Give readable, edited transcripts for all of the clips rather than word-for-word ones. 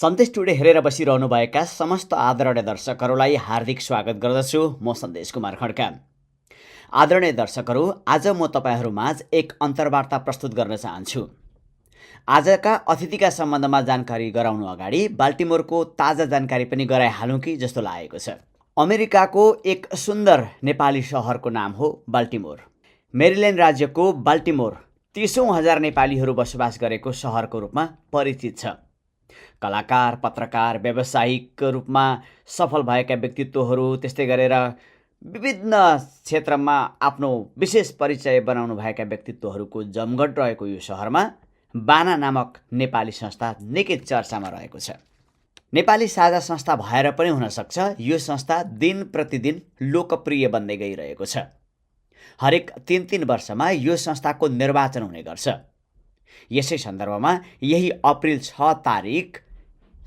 सन्देश टुडे हेरेर बसिरहनुभएका समस्त आदरणीय दर्शकहरूलाई हार्दिक स्वागत गर्दछु। म सन्देश कुमार खड्का। आदरणीय दर्शकहरू, आज म तपाईँहरूमाझ एक अन्तर्वार्ता प्रस्तुत गर्न चाहन्छु। आजका अतिथिका सम्बन्धमा जानकारी गराउनु अगाडि बाल्टिमोरको ताजा जानकारी पनि गराइहालौँ कि जस्तो लागेको छ। अमेरिकाको एक सुन्दर नेपाली सहरको नाम हो बाल्टिमोर। मेरील्यान्ड राज्यको बाल्टिमोर 30,000 नेपालीहरू बसोबास गरेको सहरको रूपमा परिचित छ। कलाकार, पत्रकार, व्यावसायिक रूपमा सफल भएका व्यक्तित्वहरू, त्यस्तै गरेर विभिन्न क्षेत्रमा आफ्नो विशेष परिचय बनाउनु भएका व्यक्तित्वहरूको जमघट रहेको यो सहरमा बाना नामक नेपाली संस्था निकै चर्चामा रहेको छ। नेपाली साझा संस्था भएर पनि हुनसक्छ यो संस्था दिन प्रतिदिन लोकप्रिय बन्दै गइरहेको छ। हरेक 3 वर्षमा यो संस्थाको निर्वाचन हुने गर्छ। यसै सन्दर्भमा यही अप्रिल 6 तारिक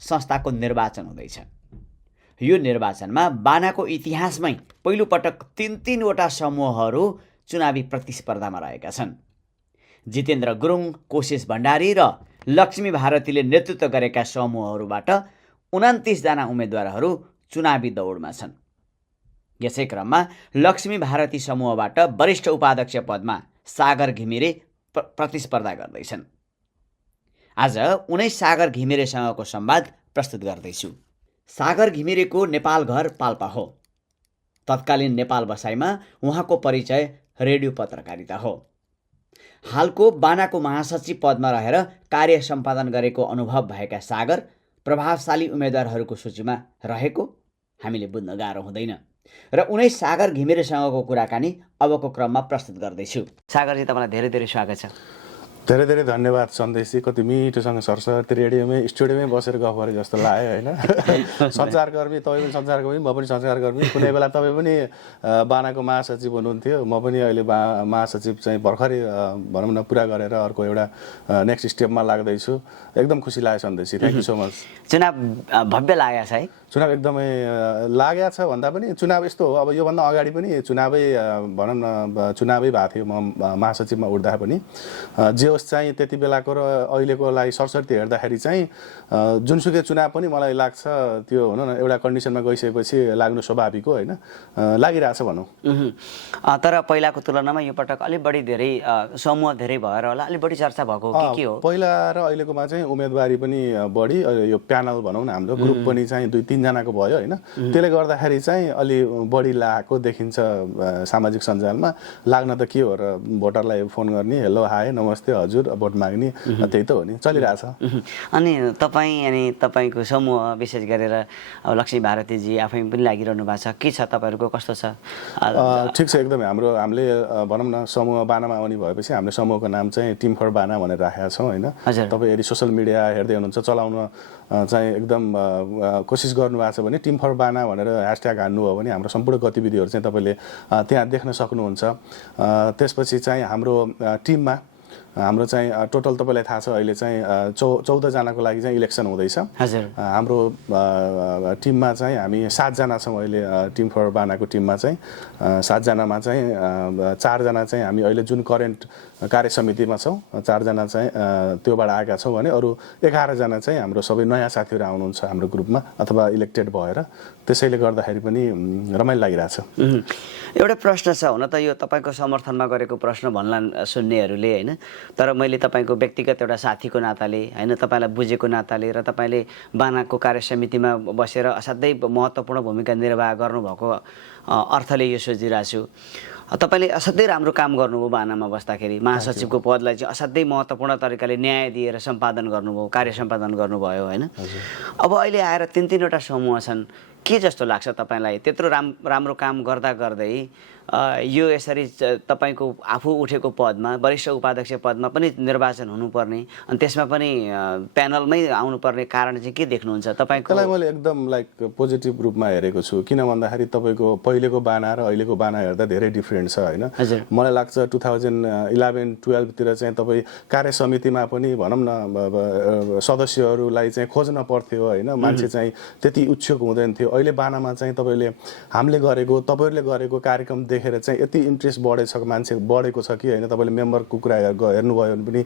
संस्थाको निर्वाचन हुँदैछ। यो निर्वाचनमा बानाको इतिहासमै पहिलोपटक 3-3वटा समूहहरू चुनावी प्रतिस्पर्धामा रहेका छन्। जितेन्द्र गुरुङ, कोशिश भण्डारी र लक्ष्मी भारतीले नेतृत्व गरेका समूहहरूबाट 29 जना उम्मेदवारहरू चुनावी दौडमा छन्। यसै क्रममा लक्ष्मी भारती समूहबाट वरिष्ठ उपाध्यक्ष पदमा सागर घिमिरे प्रतिस्पर्धा गर्दैछन्। आज उनै सागर घिमिरेसँगको संवाद प्रस्तुत गर्दैछु। सागर घिमिरेको नेपाल घर पाल्पा हो। तत्कालीन नेपाल बसाइमा उहाँको परिचय रेडियो पत्रकारिता हो। हालको बानाको महासचिव पदमा रहेर कार्य सम्पादन गरेको अनुभव भएका सागर प्रभावशाली उम्मेदवारहरूको सूचीमा रहेको हामीले बुझ्न गाह्रो हुँदैन र उनै सागर घिमिरेसँगको कुराकानी अबको क्रममा प्रस्तुत गर्दैछु। सागरजी, तपाईँलाई धेरै धेरै स्वागत छ। धेरै धेरै धन्यवाद सन्देशजी। कति मिठोसँग सरस्वती रेडियोमै स्टुडियोमै बसेर गफ गरे जस्तो लाग्यो होइन। सञ्चारकर्मी, तपाईँ पनि सञ्चारकर्मी, म पनि सञ्चारकर्मी। कुनै बेला तपाईँ पनि बानाको महासचिव हुनुहुन्थ्यो, म पनि अहिले महासचिव चाहिँ भर्खरै भनौँ न पुरा गरेर अर्को एउटा नेक्स्ट स्टेपमा लाग्दैछु। एकदम खुसी लाग्यो सन्देशजी, थ्याङ्क यू सो मच। चुनाव भव्य लागेको छ है? चुनाव एकदमै लागेको छ भन्दा पनि चुनाव यस्तो हो, अब योभन्दा अगाडि पनि चुनावै भनौँ न चुनावै भएको थियो। म महासचिवमा उठ्दा पनि जे होस् चाहिँ त्यति बेलाको र अहिलेको लागि सरसर्ती हेर्दाखेरि चाहिँ जुनसुकै चुनाव पनि मलाई लाग्छ त्यो भनौँ न एउटा कन्डिसनमा गइसकेपछि लाग्नु स्वाभाविक हो होइन, लागिरहेछ भनौँ। तर पहिलाको तुलनामा यो पटक अलिक बढी धेरै समूह धेरै भएर होला, अलिक बढी चर्चा भएको के हो? पहिला र अहिलेकोमा चाहिँ उम्मेदवारी पनि बढी, यो प्यानल भनौँ न हाम्रो ग्रुप पनि चाहिँ 2-3 जनाको भयो होइन। त्यसले गर्दाखेरि चाहिँ अलि बढी लागेको देखिन्छ सामाजिक सञ्जालमा। लाग्न त के हो र, भोटरलाई फोन गर्ने, हेलो हाय नमस्ते हजुर भोट माग्ने, त्यही त हो नि, चलिरहेछ। अनि तपाईँको समूह विशेष गरेर अब लक्ष्मी भारतीजी आफै पनि लागिरहनु भएको छ, के छ तपाईँहरूको, कस्तो छ? ठिक छ एकदमै। हामीले भनौँ न समूह बानामा आउने भएपछि हाम्रो समूहको नाम चाहिँ टिम फर बाना भनेर राखेका छौँ होइन। तपाईँ यदि सोसियल मिडिया हेर्दै हुनुहुन्छ, चलाउन चाहिँ एकदम कोसिस गर्नुभएको छ भने टिम फर बाना भनेर ह्यासट्याग हान्नुभयो भने हाम्रो सम्पूर्ण गतिविधिहरू चाहिँ तपाईँले त्यहाँ देख्न सक्नुहुन्छ। त्यसपछि चाहिँ हाम्रो टिममा हाम्रो चाहिँ टोटल तपाईँलाई थाहा छ अहिले चाहिँ 14 जनाको लागि चाहिँ इलेक्सन हुँदैछ। हाम्रो टिममा चाहिँ हामी 7 जना छौँ अहिले। टिम फर बानाको टिममा चाहिँ 7 जनामा चाहिँ 4 जना चाहिँ हामी अहिले जुन करेन्ट कार्य समितिमा छौँ, 4 जना चाहिँ त्योबाट आएका छौँ भने अरू 11 जना चाहिँ हाम्रो सबै नयाँ साथीहरू आउनुहुन्छ हाम्रो ग्रुपमा अथवा इलेक्टेड भएर। त्यसैले गर्दाखेरि पनि रमाइलो लागिरहेछ। एउटा प्रश्न छ, हुन त यो तपाईँको समर्थनमा गरेको प्रश्न भन्लान् सुन्नेहरूले होइन, तर मैले तपाईँको व्यक्तिगत एउटा साथीको नाताले होइन, तपाईँलाई बुझेको नाताले र तपाईँले बानाको कार्य समितिमा बसेर असाध्यै महत्त्वपूर्ण भूमिका निर्वाह गर्नुभएको अर्थले यो सोचिरहेको छु। तपाईँले असाध्यै राम्रो काम गर्नुभयो बानामा बस्दाखेरि। महासचिवको पदलाई चाहिँ असाध्यै महत्त्वपूर्ण तरिकाले न्याय दिएर सम्पादन गर्नुभयो, कार्य सम्पादन गर्नुभयो होइन। अब अहिले आएर 3-3वटा समूह छन्, के जस्तो लाग्छ तपाईँलाई? त्यत्रो राम्रो काम गर्दा गर्दै यो यसरी तपाईँको आफू उठेको पदमा, वरिष्ठ उपाध्यक्ष पदमा पनि निर्वाचन हुनुपर्ने अनि त्यसमा पनि प्यानलमै आउनुपर्ने कारण चाहिँ के देख्नुहुन्छ तपाईँको? त्यसलाई मैले एकदम पोजिटिभ रूपमा हेरेको छु। किन भन्दाखेरि तपाईँको पहिलेको बाना र अहिलेको बाना हेर्दा धेरै डिफ्रेन्ट छ होइन। मलाई लाग्छ 2011-12 तिर चाहिँ तपाईँ कार्य समितिमा पनि भनौँ न सदस्यहरूलाई चाहिँ खोज्न पर्थ्यो होइन, मान्छे चाहिँ त्यति इच्छुक हुँदैन थियो। अहिले बानामा चाहिँ तपाईँले हामीले गरेको तपाईँहरूले गरेको कार्यक्रम देखेर चाहिँ यति इन्ट्रेस्ट बढेछ मान्छे बढेको छ कि होइन तपाईँले मेम्बरको कुरा हेर्नुभयो भने पनि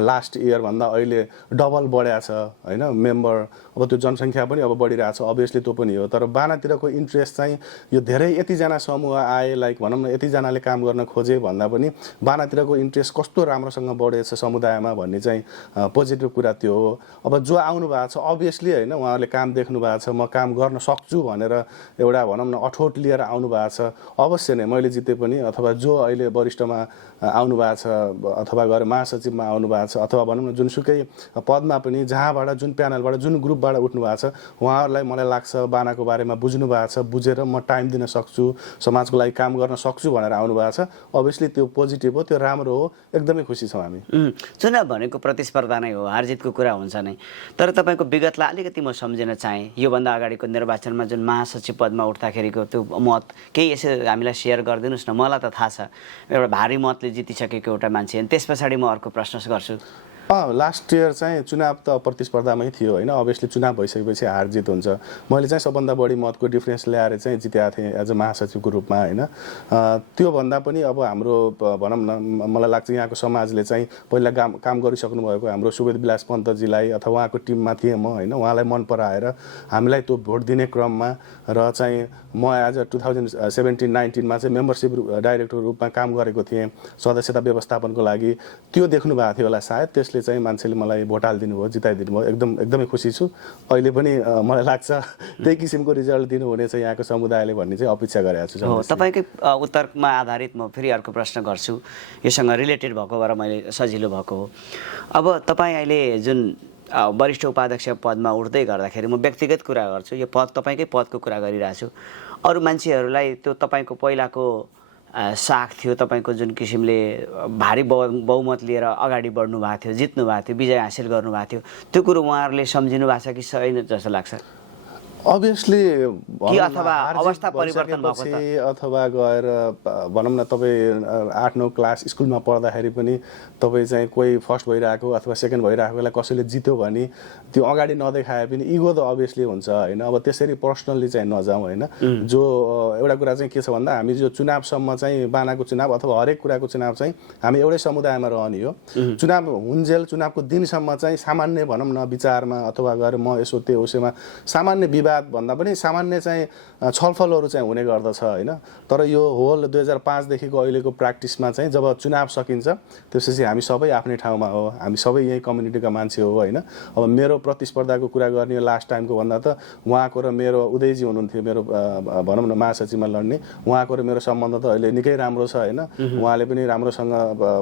लास्ट इयरभन्दा अहिले डबल बढेको छ होइन मेम्बर अब त्यो जनसङ्ख्या पनि अब बढिरहेको छ अभियसली त्यो पनि हो तर बानातिरको इन्ट्रेस्ट चाहिँ यो धेरै यतिजना समूह आए लाइक भनौँ न यतिजनाले काम गर्न खोजे भन्दा पनि बानातिरको इन्ट्रेस्ट कस्तो राम्रोसँग बढेछ समुदायमा भन्ने चाहिँ पोजिटिभ कुरा त्यो हो अब जो आउनु भएको छ अभियसली होइन उहाँहरूले काम देख्नु भएको छ म काम गर्न सक्छु भनेर एउटा भनौँ न अठोट लिएर आउनु भएको छ अवश्य नै मैले जिते पनि अथवा जो अहिले वरिष्ठमा आउनु भएको छ अथवा गएर महासचिवमा आउनु भएको छ अथवा भनौँ न जुनसुकै पदमा पनि जहाँबाट जुन प्यानलबाट जुन ग्रुपबाट उठ्नु भएको छ उहाँहरूलाई मलाई लाग्छ बानाको बारेमा बुझ्नु भएको छ बुझेर म टाइम दिन सक्छु समाजको लागि काम गर्न सक्छु भनेर आउनु भएको छ अभियसली त्यो पोजिटिभ हो त्यो राम्रो हो एकदमै खुसी छौँ हामी चुनाव भनेको प्रतिस्पर्धा नै हो हारजितको कुरा हुन्छ नै तर तपाईँको विगतलाई अलिकति म सम्झिन चाहेँ योभन्दा अगाडिको निर्वाचनमा जुन महासचिव पदमा उठ्दाखेरिको त्यो मत केही यसो हामीलाई सेयर गरिदिनुहोस् न मलाई त थाहा छ एउटा भारी मतले जितिसकेको एउटा मान्छे अनि त्यस पछाडि म अर्को प्रश्न गर्छु लास्ट इयर चाहिँ चुनाव त प्रतिस्पर्धामै थियो होइन अभियसली चुनाव भइसकेपछि हार जित हुन्छ मैले चाहिँ सबभन्दा बढी मतको डिफ्रेन्स ल्याएर चाहिँ जितेको थिएँ एज अ महासचिवको रूपमा होइन त्योभन्दा पनि अब हाम्रो भनौँ न मलाई लाग्छ यहाँको समाजले चाहिँ पहिला काम गरिसक्नु भएको हाम्रो सुवेद विलास पन्तजीलाई अथवा उहाँको टिममा थिएँ म होइन उहाँलाई मन पराएर हामीलाई त्यो भोट दिने क्रममा र चाहिँ म एज अ 2017-19मा चाहिँ मेम्बरसिप डाइरेक्टरको रूपमा काम गरेको थिएँ सदस्यता व्यवस्थापनको लागि त्यो देख्नु भएको थियो होला सायद त्यसले चाहिँ मान्छेले मलाई भोट हालिदिनु भयो जिताइदिनु भयो एकदमै खुसी छु अहिले पनि मलाई लाग्छ त्यही किसिमको रिजल्ट दिनुहुनेछ यहाँको समुदायले भन्ने चाहिँ अपेक्षा गरेको छु तपाईँकै उत्तरमा आधारित म फेरि अर्को प्रश्न गर्छु योसँग रिलेटेड भएको भएर मैले सजिलो भएको हो अब तपाईँ अहिले जुन वरिष्ठ उपाध्यक्ष पदमा उठ्दै गर्दाखेरि म व्यक्तिगत कुरा गर्छु यो पद तपाईँकै पदको कुरा गरिरहेको छु अरू मान्छेहरूलाई त्यो तपाईँको पहिलाको साख थियो तपाईँको जुन किसिमले भारी बहुमत लिएर अगाडि बढ्नु भएको थियो जित्नु भएको थियो विजय हासिल गर्नुभएको थियो त्यो कुरो उहाँहरूले सम्झिनु भएको छ कि छैन जस्तो लाग्छ अभियसली अथवा अवस्था परिवर्तन भएको अथवा गएर भनौँ न तपाईँ 8-9 क्लास स्कुलमा पढ्दाखेरि पनि तपाईँ चाहिँ कोही फर्स्ट भइरहेको अथवा सेकेन्ड भइरहेकोलाई कसैले जित्यो भने त्यो अगाडि नदेखाए पनि इगो त अभियसली हुन्छ होइन अब त्यसरी पर्सनल्ली चाहिँ नजाउँ होइन जो एउटा कुरा चाहिँ के छ भन्दा हामी जो चुनावसम्म चाहिँ बानाको चुनाव अथवा हरेक कुराको चुनाव चाहिँ हामी एउटै समुदायमा रहने हो चुनाव हुन्जेल चुनावको दिनसम्म चाहिँ सामान्य भनौँ न विचारमा अथवा गएर म यसो त्यो उसैमा सामान्य भन्दा पनि सामान्य चाहिँ छलफलहरू चाहिँ हुने गर्दछ होइन तर यो होल 2005देखिको अहिलेको प्र्याक्टिसमा चाहिँ जब चुनाव सकिन्छ त्यसपछि हामी सबै आफ्नै ठाउँमा हो हामी सबै यही कम्युनिटीका मान्छे हो होइन अब मेरो प्रतिस्पर्धाको कुरा गर्ने लास्ट टाइमको भन्दा त उहाँको र मेरो उदयजी हुनुहुन्थ्यो मेरो भनौँ न महासचिवमा लड्ने उहाँको र मेरो सम्बन्ध त अहिले निकै राम्रो छ होइन उहाँले पनि राम्रोसँग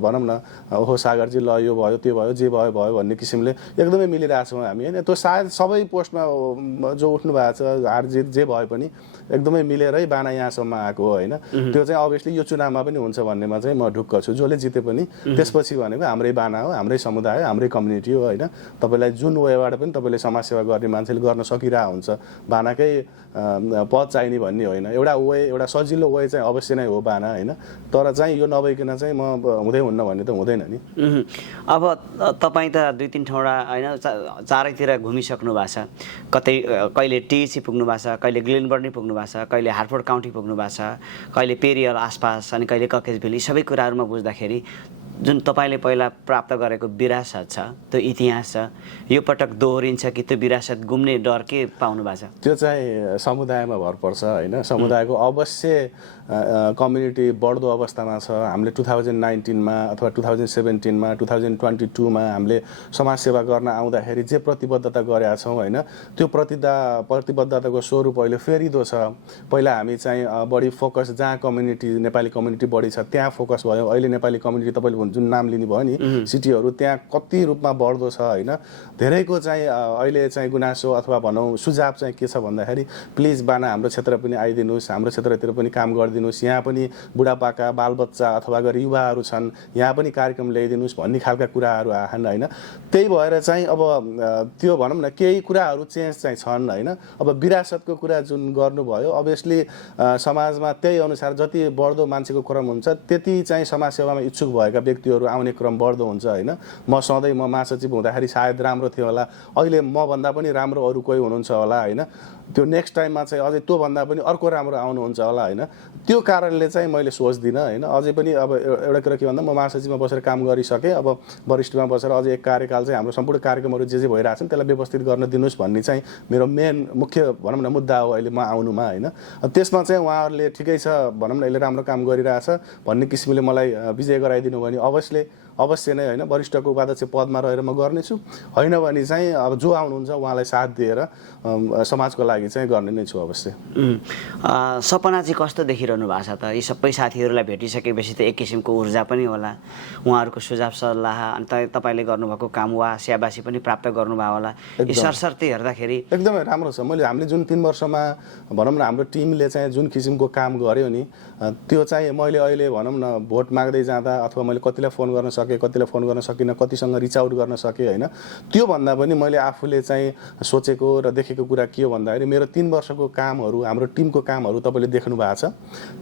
भनौँ न ओहो सागरजी ल यो भयो त्यो भयो जे भयो भयो भन्ने किसिमले एकदमै मिलिरहेछौँ हामी होइन त्यो सायद सबै पोस्टमा जो उठ्नु भएको छ हार जित जे भए पनि एकदमै मिलेरै बाना यहाँसम्म आएको हो होइन त्यो चाहिँ अभियसली यो चुनावमा पनि हुन्छ भन्नेमा चाहिँ म ढुक्क छु जसले जिते पनि त्यसपछि भनेको हाम्रै बाना हो हाम्रै समुदाय हाम्रै कम्युनिटी हो होइन तपाईँलाई जुन वेबाट पनि तपाईँले समाजसेवा गर्ने मान्छेले गर्न सकिरहेको हुन्छ बानाकै पद चाहिने भन्ने होइन एउटा वे एउटा सजिलो वे चाहिँ अवश्य नै हो बाना होइन तर चाहिँ यो नभइकन चाहिँ म हुँदै हुन्न भन्ने त हुँदैन नि अब तपाईँ त 2-3 ठाउँमा होइन चारैतिर घुमिसक्नु भएको छ कतै कहिले टिएसी पुग्नु भएको छ कहिले ग्लेनबर्नी पुग्नु भएको छ कहिले हार्टफोर्ड काउन्टी पुग्नु भएको छ कहिले पेरियल आसपास अनि कहिले ककेजभिल यी सबै कुराहरूमा बुझ्दाखेरि जुन तपाईँले पहिला प्राप्त गरेको विरासत छ त्यो इतिहास छ यो पटक दोहोरिन्छ कि त्यो विरासत गुम्ने डर के पाउनु भएको छ त्यो चाहिँ समुदायमा भर पर्छ होइन समुदायको अवश्य कम्युनिटी बढ्दो अवस्थामा छ हामीले 2019मा अथवा 2017मा 2022मा हामीले समाजसेवा गर्न आउँदाखेरि जे प्रतिबद्धता गरेका छौँ होइन त्यो प्रतिबद्धताको स्वरूप अहिले फेरिदो छ पहिला हामी चाहिँ बढी फोकस जहाँ कम्युनिटी नेपाली कम्युनिटी बढी छ त्यहाँ फोकस भयो अहिले नेपाली कम्युनिटी तपाईँले जुन नाम लिनुभयो नि सिटीहरू त्यहाँ कति रूपमा बढ्दो छ होइन धेरैको चाहिँ अहिले चाहिँ गुनासो अथवा भनौँ सुझाव चाहिँ के छ भन्दाखेरि प्लिज बाना हाम्रो क्षेत्र पनि आइदिनुहोस् हाम्रो क्षेत्रतिर पनि काम गरिदिनुहोस् यहाँ पनि बुढापाका बालबच्चा अथवा गरी युवाहरू छन् यहाँ पनि कार्यक्रम ल्याइदिनुहोस् भन्ने खालका कुराहरू आएन होइन त्यही भएर चाहिँ अब त्यो भनौँ न केही कुराहरू चेन्ज चाहिँ छन् होइन अब विरासतको कुरा जुन गर्नुभयो अभियसली समाजमा त्यही अनुसार जति बढ्दो मान्छेको क्रम हुन्छ त्यति चाहिँ समाजसेवामा इच्छुक भएका व्यक्तिहरू आउने क्रम बढ्दो हुन्छ होइन। म महासचिव हुँदाखेरि सायद राम्रो थियो होला, अहिले मभन्दा पनि राम्रो अरू कोही हुनुहुन्छ होला होइन। त्यो नेक्स्ट टाइममा चाहिँ अझै त्योभन्दा पनि अर्को राम्रो आउनुहुन्छ होला होइन। त्यो कारणले चाहिँ मैले सोच्दिनँ होइन। अझै पनि अब एउटा कुरा के भन्दा म महासचिवमा बसेर काम गरिसकेँ, अब वरिष्ठमा बसेर अझै एक कार्यकाल चाहिँ हाम्रो सम्पूर्ण कार्यक्रमहरू जे भइरहेछन् त्यसलाई व्यवस्थित गर्न दिनुहोस् भन्ने चाहिँ मेरो मुख्य भनौँ न मुद्दा हो अहिले म आउनुमा होइन। त्यसमा चाहिँ उहाँहरूले ठिकै छ भनौँ न यसले राम्रो काम गरिरहेछ भन्ने किसिमले मलाई विजय गराइदिनु भने अवश्य नै होइन वरिष्ठको उपाध्यक्ष पदमा रहेर म गर्नेछु, होइन भने चाहिँ अब जो आउनुहुन्छ उहाँलाई साथ दिएर समाजको लागि चाहिँ गर्ने नै छु अवश्य। सपना चाहिँ कस्तो देखिरहनु भएको छ त? यी सबै साथीहरूलाई भेटिसकेपछि त एक किसिमको ऊर्जा पनि होला, उहाँहरूको सुझाव सल्लाह अनि तपाईँले गर्नुभएको काम वा स्याबासी पनि प्राप्त गर्नुभयो होला, यी सरसर्ती हेर्दाखेरि एकदमै राम्रो छ। हामीले जुन 3 वर्षमा भनौँ न हाम्रो टिमले चाहिँ जुन किसिमको काम गर्यो नि, त्यो चाहिँ मैले अहिले भनौँ न भोट माग्दै जाँदा अथवा मैले कतिलाई फोन गर्न सकेँ, कतिलाई फोन गर्न सकिनँ, कतिसँग रिच आउट गर्न सकेँ होइन। त्योभन्दा पनि मैले आफूले चाहिँ सोचेको र देखेको कुरा के हो भन्दाखेरि मेरो 3 वर्षको कामहरू, हाम्रो टिमको कामहरू तपाईँले देख्नु भएको छ।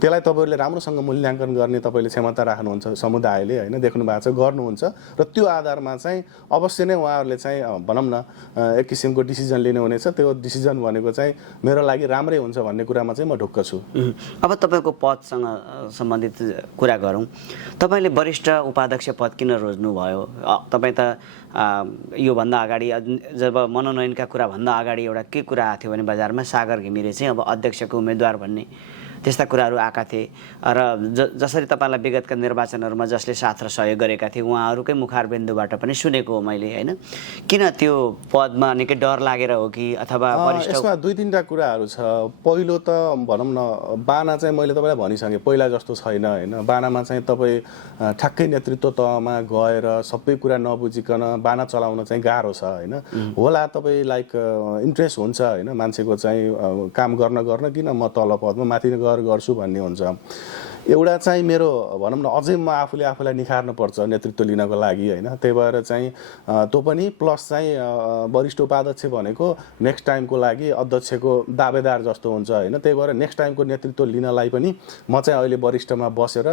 त्यसलाई तपाईँहरूले राम्रोसँग मूल्याङ्कन गर्ने तपाईँले क्षमता राख्नुहुन्छ, समुदायले होइन देख्नु भएको छ, गर्नुहुन्छ। र त्यो आधारमा चाहिँ अवश्य नै उहाँहरूले चाहिँ भनौँ न एक किसिमको डिसिजन लिनुहुनेछ। त्यो डिसिजन भनेको चाहिँ मेरो लागि राम्रै हुन्छ भन्ने कुरामा चाहिँ म ढुक्क छु। अब तपाईँको पदसँग सम्बन्धित कुरा गरौँ। तपाईँले वरिष्ठ उपाध्यक्ष पद किन रोज्नुभयो? तपाईँ त योभन्दा अगाडि जब मनोनयनका कुराभन्दा अगाडि एउटा के कुरा आएको थियो भने बजारमा सागर घिमिरे चाहिँ अब अध्यक्षको उम्मेदवार भन्ने त्यस्ता कुराहरू आएका थिए र जसरी तपाईँलाई विगतका निर्वाचनहरूमा जसले साथ र सहयोग गरेका थिए उहाँहरूकै मुखारबिन्दुबाट पनि सुनेको हो मैले होइन। किन त्यो पदमा निकै डर लागेर हो कि अथवा वरिष्ठ? यसमा 2-3टा कुराहरू छ। पहिलो त भनौँ न बाना चाहिँ मैले तपाईँलाई भनिसकेँ पहिला जस्तो छैन होइन। बानामा चाहिँ तपाईँ ठ्याक्कै नेतृत्व तहमा गएर सबै कुरा नबुझिकन बाना चलाउन चाहिँ गाह्रो छ होइन। होला तपाईँ लाइक इन्ट्रेस्ट हुन्छ होइन मान्छेको चाहिँ काम गर्न किन म तल पदमा माथि गर्छु भन्ने हुन्छ। एउटा चाहिँ मेरो भनौँ न अझै म आफूलाई निखार्नु पर्छ नेतृत्व लिनको लागि होइन। त्यही भएर चाहिँ त्यो पनि प्लस चाहिँ वरिष्ठ उपाध्यक्ष भनेको नेक्स्ट टाइमको लागि अध्यक्षको दावेदार जस्तो हुन्छ होइन। त्यही भएर नेक्स्ट टाइमको नेतृत्व लिनलाई पनि म चाहिँ अहिले वरिष्ठमा बसेर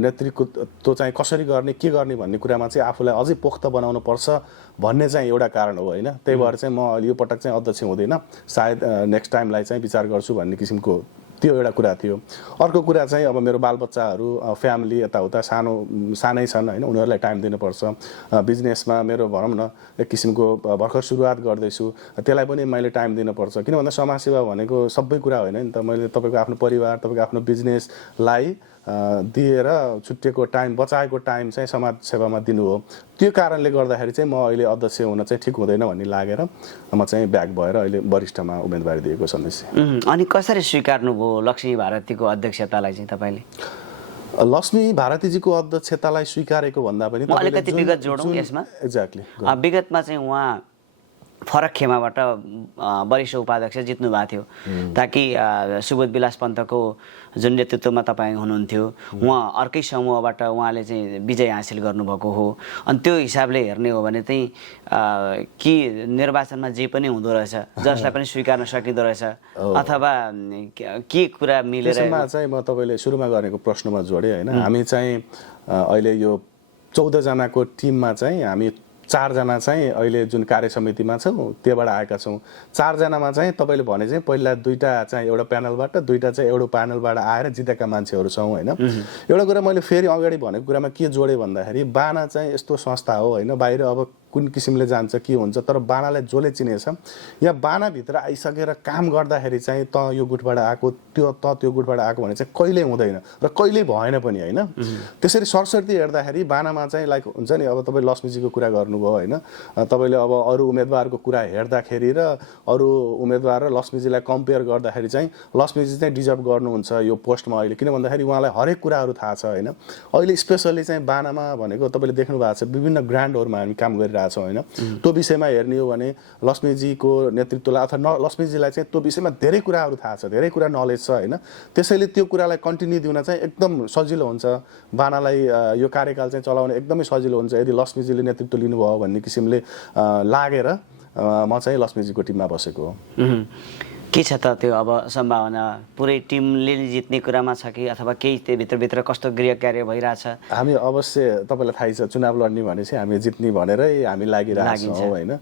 नेतृत्व चाहिँ कसरी गर्ने के गर्ने भन्ने कुरामा चाहिँ आफूलाई अझै पोख्त बनाउनु पर्छ भन्ने चाहिँ एउटा कारण हो होइन। त्यही भएर चाहिँ म यो पटक चाहिँ अध्यक्ष हुँदैन, सायद नेक्स्ट टाइमलाई चाहिँ विचार गर्छु भन्ने किसिमको त्यो एउटा कुरा थियो। अर्को कुरा चाहिँ अब मेरो बालबच्चाहरू फ्यामिली यताउता सानै छन् होइन, उनीहरूलाई टाइम दिनुपर्छ। बिजनेसमा मेरो भनौँ न एक किसिमको भर्खर सुरुवात गर्दैछु, त्यसलाई पनि मैले टाइम दिनुपर्छ। किन भन्दा समाजसेवा भनेको सबै कुरा होइन नि त। मैले तपाईँको आफ्नो परिवार, तपाईँको आफ्नो बिजनेसलाई दिएर छुट्टिएको टाइम, बचाएको टाइम चाहिँ समाज सेवामा दिनु हो। त्यो कारणले गर्दाखेरि चाहिँ म अहिले अध्यक्ष हुन चाहिँ ठिक हुँदैन भन्ने लागेर म चाहिँ ब्याक भएर अहिले वरिष्ठमा उम्मेदवारी दिएको सन्देश। अनि कसरी स्वीकार्नुभयो लक्ष्मी भारतीको अध्यक्षतालाई चाहिँ तपाईँले? लक्ष्मी भारतीजीको अध्यक्षतालाई स्वीकारेको भन्दा पनि अलिकति विगत जोडौँ यसमा। एक्ज्याक्टली विगतमा चाहिँ उहाँ फरक खेमाबाट वरिष्ठ उपाध्यक्ष जित्नु भएको थियो, ताकि सुबोध विलास पन्तको जुन नेतृत्वमा तपाईँ हुनुहुन्थ्यो उहाँ अर्कै समूहबाट उहाँले चाहिँ विजय हासिल गर्नुभएको हो। अनि त्यो हिसाबले हेर्ने हो भने चाहिँ कि निर्वाचनमा जे पनि हुँदो रहेछ, जसलाई पनि स्वीकार्न सकिँदो रहेछ अथवा के कुरा मिलेर? त्यसमा चाहिँ म तपाईँले सुरुमा गरेको प्रश्नमा जोडेँ होइन। हामी चाहिँ अहिले यो 14 जनाको टिममा चाहिँ हामी 4 जना चाहिँ अहिले जुन कार्य समितिमा छौँ त्योबाट आएका छौँ। 4 जनामा चाहिँ तपाईँले भने चाहिँ पहिला 2टा चाहिँ एउटा प्यानलबाट, 2टा चाहिँ एउटा प्यानलबाट आएर जितेका मान्छेहरू छौँ होइन। एउटा कुरा मैले फेरि अगाडि भनेको कुरामा के जोडेँ भन्दाखेरि बाना चाहिँ यस्तो संस्था हो होइन, बाहिर अब कुन किसिमले जान्छ के हुन्छ, तर बानालाई जसले चिनेछ यहाँ बानाभित्र आइसकेर काम गर्दाखेरि चाहिँ त यो गुटबाट आएको त्यो गुटबाट आएको भने चाहिँ कहिल्यै हुँदैन र कहिल्यै भएन पनि होइन। त्यसरी सरसर्ती हेर्दाखेरि बानामा चाहिँ लाइक हुन्छ नि, अब तपाईँ लक्ष्मीजीको कुरा गर्नुभयो होइन, तपाईँले अब अरू उम्मेदवारको कुरा हेर्दाखेरि र अरू उम्मेदवार र लक्ष्मीजीलाई कम्पेयर गर्दाखेरि चाहिँ लक्ष्मीजी चाहिँ डिजर्भ गर्नुहुन्छ यो पोस्टमा अहिले। किन भन्दाखेरि उहाँलाई हरेक कुराहरू थाहा छ होइन। अहिले स्पेसल्ली चाहिँ बानामा भनेको तपाईँले देख्नु भएको छ विभिन्न ग्रान्डहरूमा हामी काम गरिरहेको छौँ होइन। त्यो विषयमा हेर्ने हो भने लक्ष्मीजीको नेतृत्वलाई अथवा लक्ष्मीजीलाई चाहिँ त्यो विषयमा धेरै कुराहरू थाहा छ, धेरै कुरा नलेज छ होइन। त्यसैले त्यो कुरालाई कन्टिन्यू दिन चाहिँ एकदम सजिलो हुन्छ, बानालाई यो कार्यकाल चाहिँ चलाउन एकदमै सजिलो हुन्छ यदि लक्ष्मीजीले नेतृत्व लिनुभयो भन्ने किसिमले लागेर म चाहिँ लक्ष्मीजीको टिममा बसेको हो। के छ त त्यो अब सम्भावना पुरै टिमले जित्ने कुरामा छ कि अथवा केही त्यो भित्रभित्र कस्तो गृह कार्य भइरहेछ? हामी अवश्य तपाईँलाई थाहै छ चुनाव लड्ने भनेपछि हामी जित्ने भनेरै हामी लागिरहेछौँ होइन।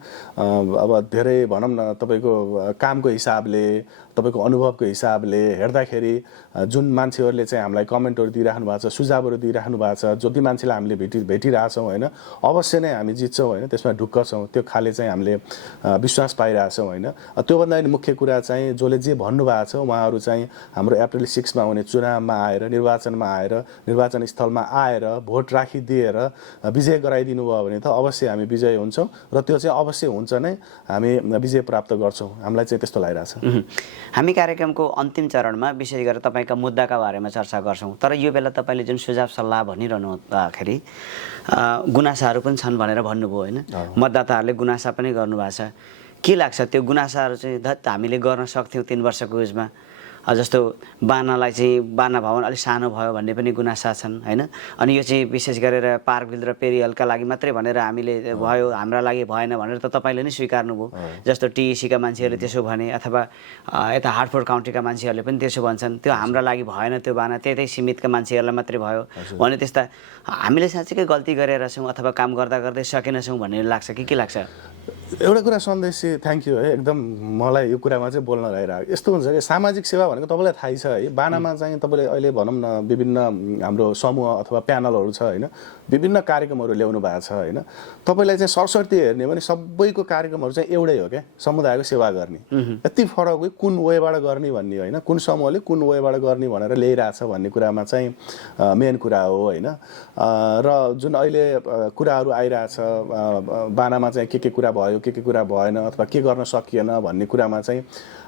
अब धेरै भनौँ न तपाईँको कामको हिसाबले तपाईँको अनुभवको हिसाबले हेर्दाखेरि जुन मान्छेहरूले चाहिँ हामीलाई कमेन्टहरू दिइराख्नु भएको छ, सुझावहरू दिइराख्नु भएको छ, जति मान्छेलाई हामीले भेटिरहेछौँ होइन, अवश्य नै हामी जित्छौँ होइन, त्यसमा ढुक्क छौँ। त्यो खाले चाहिँ हामीले विश्वास पाइरहेछौँ होइन। त्योभन्दा पनि मुख्य कुरा चाहिँ जसले जे भन्नुभएको छ उहाँहरू चाहिँ हाम्रो अप्रिल 6 मा हुने चुनावमा आएर, निर्वाचनमा आएर, निर्वाचन स्थलमा आएर भोट राखिदिएर विजय गराइदिनु भयो भने त अवश्य हामी विजय हुन्छौँ र त्यो चाहिँ अवश्य हुन्छ नै, हामी विजय प्राप्त गर्छौँ। हामीलाई चाहिँ त्यस्तो लागिरहेछ। हामी कार्यक्रमको अन्तिम चरणमा विशेष गरेर तपाईँका मुद्दाका बारेमा चर्चा गर्छौँ, तर यो बेला तपाईँले जुन सुझाव सल्लाह भनिरहनु हुँदाखेरि गुनासाहरू पनि छन् भनेर भन्नुभयो होइन, मतदाताहरूले गुनासा पनि गर्नुभएको छ। के लाग्छ त्यो गुनासाहरू चाहिँ धत हामीले गर्न सक्थ्यौँ 3 वर्षको उयसमा? जस्तो बानालाई चाहिँ बाना भवन अलिक सानो भयो भन्ने पनि गुनासा छन् होइन। अनि यो चाहिँ विशेष गरेर पार्कभिल र पेरिहलका लागि मात्रै भनेर हामीले भयो, हाम्रा लागि भएन भनेर त तपाईँले नै स्वीकार्नुभयो। जस्तो टिएसीका मान्छेहरूले त्यसो भने अथवा यता हार्टफोर्ड काउन्टीका मान्छेहरूले पनि त्यसो भन्छन्, त्यो हाम्रा लागि भएन त्यो बाना, त्यतै सीमितका मान्छेहरूलाई मात्रै भयो भने त्यस्ता हामीले साँच्चीकै गल्ती गरेर छौँ अथवा काम गर्दा गर्दै सकेनछौँ भन्ने लाग्छ कि के लाग्छ? एउटा कुरा सन्देश थ्याङ्क यू है, एकदम मलाई यो कुरामा चाहिँ बोल्न लागिरहेको। यस्तो हुन्छ कि सामाजिक सेवा भनेको तपाईँलाई थाहै छ है, बानामा चाहिँ तपाईँले अहिले भनौँ न विभिन्न हाम्रो समूह अथवा प्यानलहरू छ होइन, विभिन्न कार्यक्रमहरू ल्याउनु भएको छ होइन। तपाईँलाई चाहिँ सरस्वती हेर्ने भने सबैको कार्यक्रमहरू चाहिँ एउटै हो क्या, समुदायको सेवा गर्ने। यति फरक हो कुन वेबाट गर्ने भन्ने होइन, कुन समूहले कुन वेबाट गर्ने भनेर ल्याइरहेछ भन्ने कुरामा चाहिँ मेन कुरा हो होइन। र जुन अहिले कुराहरू आइरहेछ बानामा चाहिँ के कुरा भयो, के कुरा भएन अथवा के गर्न सकिएन भन्ने कुरामा चाहिँ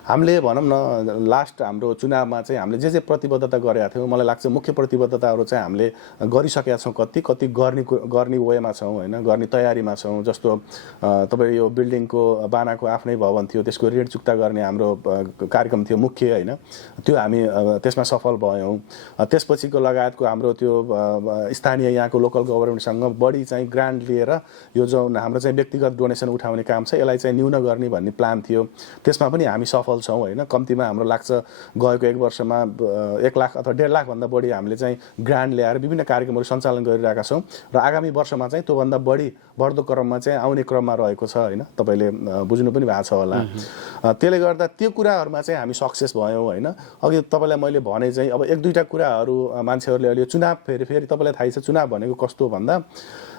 हामीले भनौँ न लास्ट हाम्रो चुनावमा चाहिँ हामीले जे प्रतिबद्धता गरेका थियौँ, मलाई लाग्छ मुख्य प्रतिबद्धताहरू चाहिँ हामीले गरिसकेका छौँ। कति गर्ने वेमा छौँ होइन, गर्ने तयारीमा छौँ। जस्तो तपाईँ यो बिल्डिङको बानाको आफ्नै भवन थियो, त्यसको ऋण चुक्ता गर्ने हाम्रो कार्यक्रम थियो मुख्य होइन, त्यो हामी त्यसमा सफल भयौँ। त्यसपछिको लगायतको हाम्रो त्यो स्थानीय यहाँको लोकल गभर्मेन्टसँग बढी चाहिँ ग्रान्ट लिएर यो जुन हाम्रो चाहिँ व्यक्तिगत डोनेसन उठाउने काम छ यसलाई चाहिँ न्यून गर्ने भन्ने प्लान थियो, त्यसमा पनि हामी सफल छौँ होइन। कम्तीमा हाम्रो लाग्छ गएको 1 वर्षमा 1 लाख अथवा 1.5 लाखभन्दा बढी हामीले चाहिँ ग्रान्ट ल्याएर विभिन्न कार्यक्रमहरू सञ्चालन गरिरहेका छौँ र आगामी वर्षमा चाहिँ त्योभन्दा बढ्दो क्रममा चाहिँ आउने क्रममा रहेको छ होइन। तपाईँले बुझ्नु पनि भएको छ होला। त्यसले गर्दा त्यो कुराहरूमा चाहिँ हामी सक्सेस भयौँ होइन। अघि तपाईँलाई मैले भने चाहिँ अब 1-2टा कुराहरू मान्छेहरूले अहिले चुनाव फेरि तपाईँलाई थाहै छ चुनाव भनेको कस्तो भन्दा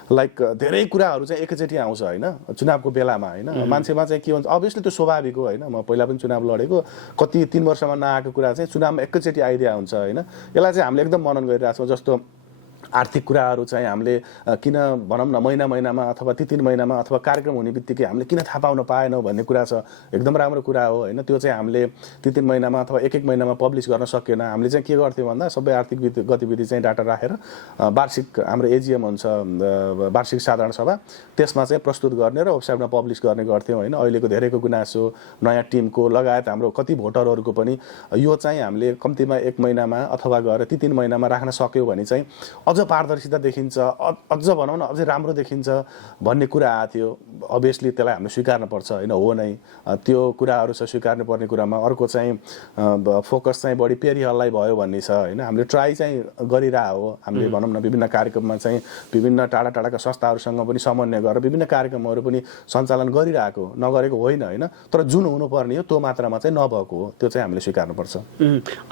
लाइक धेरै कुराहरू चाहिँ एकैचोटि आउँछ होइन चुनावको बेलामा होइन। मान्छेमा चाहिँ के भन्छ अभियसली त्यो स्वाभाविक हो होइन, म पहिला पनि चुनाव लडेको, कति 3 वर्षमा नआएको कुरा चाहिँ चुनावमा एकैचोटि आइदिया हुन्छ होइन। यसलाई चाहिँ हामीले एकदम मनन गरिरहेछौँ। जस्तो आर्थिक कुराहरू चाहिँ हामीले किन भनौँ न महिनामा अथवा 3 महिनामा अथवा कार्यक्रम हुने बित्तिकै हामीले किन थाहा पाउन पाएनौँ भन्ने कुरा छ, एकदम राम्रो कुरा हो होइन। त्यो चाहिँ हामीले 3 महिनामा अथवा 1 महिनामा पब्लिस गर्न सकेन। हामीले चाहिँ के गर्थ्यौँ भन्दा सबै आर्थिक गतिविधि चाहिँ डाटा राखेर वार्षिक हाम्रो एजिएम हुन्छ वार्षिक साधारण सभा, त्यसमा चाहिँ प्रस्तुत गर्ने र वेबसाइटमा पब्लिस गर्ने गर्थ्यौँ होइन। अहिलेको धेरैको गुनासो नयाँ टिमको लगायत हाम्रो कति भोटरहरूको पनि यो चाहिँ हामीले कम्तीमा 1 महिनामा अथवा गएर 3 महिनामा राख्न सक्यौँ भने चाहिँ अझ पारदर्शिता देखिन्छ, अझ भनौँ न अझै राम्रो देखिन्छ भन्ने कुरा आएको थियो। अभियसली त्यसलाई हामीले स्वीकार्नुपर्छ होइन, हो नै त्यो कुराहरू छ स्वीकार्नु पर्ने कुरामा। अर्को चाहिँ फोकस चाहिँ बढी पेरिहललाई भयो भन्ने छ होइन। हामीले ट्राई चाहिँ गरिरह हो, हामीले भनौँ न विभिन्न कार्यक्रममा चाहिँ विभिन्न टाढाका संस्थाहरूसँग पनि समन्वय गरेर विभिन्न कार्यक्रमहरू पनि सञ्चालन गरिरहेको, नगरेको होइन होइन। तर जुन हुनुपर्ने हो त्यो मात्रामा चाहिँ नभएको हो, त्यो चाहिँ हामीले स्वीकार्नुपर्छ।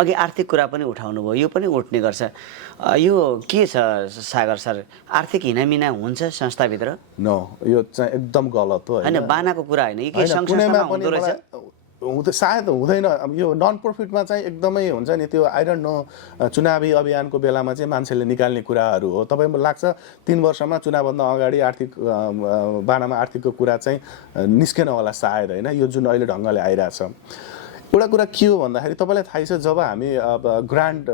अघि आर्थिक कुरा पनि उठाउनु भयो, यो पनि उठ्ने गर्छ। यो के छ सागर सर, आर्थिक हिनामिना हुन्छ संस्थाभित्र? नो, यो चाहिँ एकदम गलत हो होइन। बानाको कुरा होइन, यो के संस्थामा हुँदो रहेछ? सायद हुँदैन। यो नन प्रफिटमा चाहिँ एकदमै हुन्छ नि त्यो, आई डोन्ट नो। चुनावी अभियानको बेलामा चाहिँ मान्छेले निकाल्ने कुराहरू हो। तपाईँलाई लाग्छ 3 वर्षमा चुनावभन्दा अगाडि आर्थिक बानामा आर्थिकको कुरा चाहिँ निस्केन होला सायद होइन, यो जुन अहिले ढङ्गले आइरहेछ। एउटा कुरा के हो भन्दाखेरि तपाईँलाई थाहै छ जब हामी ग्रान्ट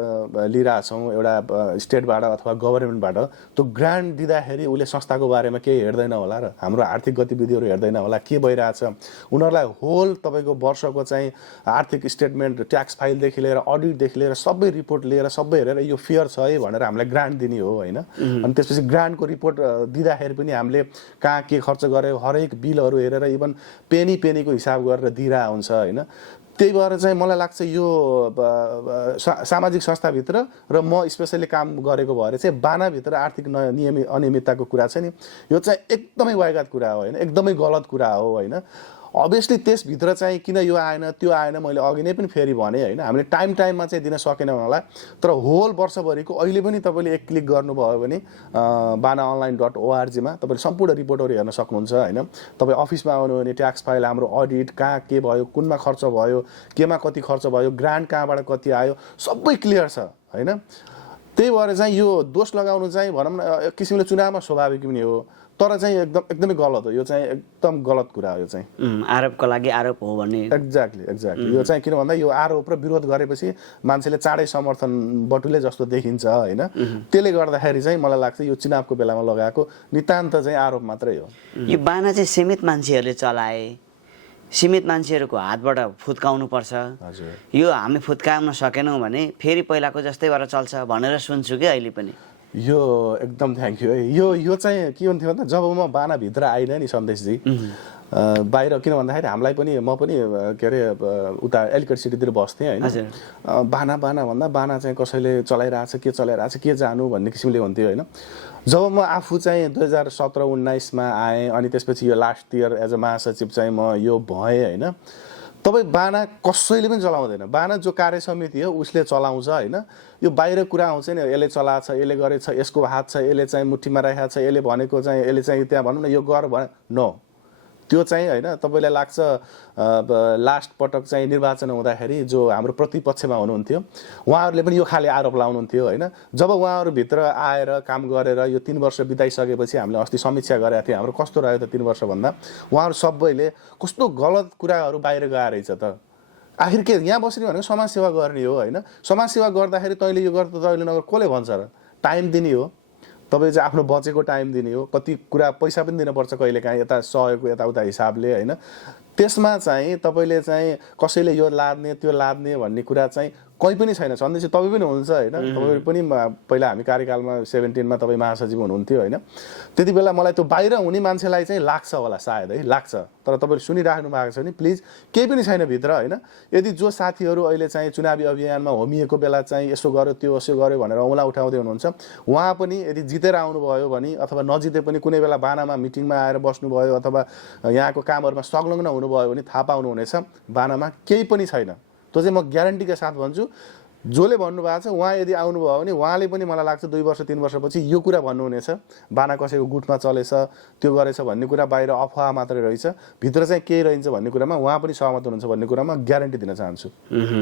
लिइरहेछौँ एउटा स्टेटबाट अथवा गभर्मेन्टबाट, त्यो ग्रान्ट दिँदाखेरि उसले संस्थाको बारेमा केही हेर्दैन होला र हाम्रो आर्थिक गतिविधिहरू हेर्दैन होला, के भइरहेछ उनीहरूलाई होल तपाईँको वर्षको चाहिँ आर्थिक स्टेटमेन्ट, ट्याक्स फाइलदेखि लिएर अडिटदेखि लिएर सबै रिपोर्ट लिएर सबै हेरेर यो फेयर छ है भनेर हामीलाई ग्रान्ट दिने हो होइन। अनि त्यसपछि ग्रान्टको रिपोर्ट दिँदाखेरि पनि हामीले कहाँ के खर्च गऱ्यो हरेक बिलहरू हेरेर इभन पेनीको हिसाब गरेर दिइरहेको हुन्छ होइन। त्यही भएर चाहिँ मलाई लाग्छ यो सामाजिक संस्थाभित्र र म स्पेसली काम गरेको भएर चाहिँ बानाभित्र आर्थिक अनियमितताको कुरा छ नि, यो चाहिँ एकदमै वाइगात कुरा हो होइन, एकदमै गलत कुरा हो होइन। अभियसली त्यसभित्र चाहिँ किन यो आएन त्यो आएन मैले अघि नै पनि फेरि भने होइन, हामीले टाइममा चाहिँ दिन सकेनौँ होला, तर होल वर्षभरिको अहिले पनि तपाईँले एक क्लिक गर्नुभयो भने banaonline.org मा तपाईँले सम्पूर्ण रिपोर्टहरू हेर्न सक्नुहुन्छ होइन। तपाईँ अफिसमा आउनु भने ट्याक्स फाइल, हाम्रो अडिट, कहाँ के भयो, कुनमा खर्च भयो, केमा कति खर्च भयो, ग्रान्ट कहाँबाट कति आयो, सबै क्लियर छ होइन। त्यही भएर चाहिँ यो दोष लगाउनु चाहिँ भनौँ न एक किसिमले चुनावमा स्वाभाविक पनि हो, तर चाहिँ एकदमै गलत हो, यो चाहिँ एकदम गलत कुरा हो। यो चाहिँ आरोपको लागि आरोप हो भन्ने एक्ज्याक्टली यो चाहिँ किन भन्दा यो आरोप र विरोध गरेपछि मान्छेले चाँडै समर्थन बटुले जस्तो देखिन्छ होइन। त्यसले गर्दाखेरि चाहिँ मलाई लाग्छ यो चुनावको बेलामा लगाएको नितान्त चाहिँ आरोप मात्रै हो। यो बाना चाहिँ सीमित मान्छेहरूले चलाए, सीमित मान्छेहरूको हातबाट फुत्काउनु पर्छ, यो हामी फुत्काउन सकेनौँ भने फेरि पहिलाको जस्तै भएर चल्छ भनेर सुन्छु कि अहिले पनि। यो एकदम थ्याङ्क यू है। यो चाहिँ के हुन्थ्यो भन्दा जब म बानाभित्र आइनँ नि सन्देशजी, बाहिर किन भन्दाखेरि हामीलाई पनि म पनि के अरे उता एलिकट सिटीतिर बस्थेँ होइन। बाना भन्दा बाना चाहिँ कसैले चलाइरहेछ के जानु भन्ने किसिमले हुन्थ्यो होइन। जब म आफू चाहिँ 2017-19मा आएँ अनि त्यसपछि यो लास्ट इयर एज अ महासचिव चाहिँ म यो भएँ होइन। तपाईँ बाना कसैले पनि चलाउँदैन, बाना जो कार्य समिति हो उसले चलाउँछ होइन। यो बाहिर कुरा आउँछ नि, यसले चलाएको छ, यसले गरेछ, यसको हात छ, यसले चाहिँ मुठीमा राखेको छ, यसले भनेको चाहिँ यसले चाहिँ त्यहाँ भनौँ न यो गर भने नो, त्यो चाहिँ होइन। तपाईँलाई लाग्छ लास्ट पटक चाहिँ निर्वाचन हुँदाखेरि जो हाम्रो प्रतिपक्षमा हुनुहुन्थ्यो उहाँहरूले पनि यो खाले आरोप लाउनुहुन्थ्यो होइन। जब उहाँहरूभित्र आएर काम गरेर यो 3 वर्ष बिताइसकेपछि हामीले अस्ति समीक्षा गरेका थियौँ हाम्रो कस्तो रह्यो त 3 वर्ष भन्दा, उहाँहरू सबैले कस्तो गलत कुराहरू बाहिर गएर रहेछ त। आखिर के यहाँ बस्ने भनेको समाजसेवा गर्ने हो होइन। समाजसेवा गर्दाखेरि तैँले यो गर त तैँले नगर कसले भन्छ र? टाइम दिने हो, तपाईँ चाहिँ आफ्नो बचेको टाइम दिने हो, कति कुरा पैसा पनि दिनुपर्छ कहिलेकाहीँ यता सहयोग यताउता हिसाबले होइन। त्यसमा चाहिँ तपाईँले चाहिँ कसैले यो लाद्ने त्यो लाद्ने भन्ने कुरा चाहिँ कहीँ पनि छैन। सन्देश तपाईँ पनि हुनुहुन्छ होइन, तपाईँ पनि पहिला हामी कार्यकालमा 17मा तपाईँ महासचिव हुनुहुन्थ्यो होइन। त्यति बेला मलाई त्यो बाहिर हुने मान्छेलाई चाहिँ लाग्छ होला सायद है, लाग्छ, तर तपाईँले सुनिराख्नु भएको छ भने प्लिज केही पनि छैन भित्र होइन। यदि जो साथीहरू अहिले चाहिँ चुनावी अभियानमा होमिएको बेला चाहिँ यसो गर्यो त्यो यसो गर्यो भनेर औँला उठाउँदै हुनुहुन्छ, उहाँ पनि यदि जितेर आउनुभयो भने अथवा नजिते पनि कुनै बेला बानामा मिटिङमा आएर बस्नुभयो अथवा यहाँको कामहरूमा संलग्न हुनुभयो भने थाहा पाउनुहुनेछ बानामा केही पनि छैन। त्यो चाहिँ म ग्यारेन्टीका साथ भन्छु। जसले भन्नुभएको छ उहाँ यदि आउनुभयो भने उहाँले पनि मलाई लाग्छ 2 वर्ष 3 वर्षपछि यो कुरा भन्नुहुनेछ बाना कसैको गुटमा चलेछ त्यो गरेछ भन्ने कुरा बाहिर अफवाह मात्रै रहेछ, भित्र चाहिँ केही रहन्छ भन्ने कुरामा उहाँ पनि सहमत हुनुहुन्छ भन्ने कुरामा ग्यारेन्टी दिन चाहन्छु।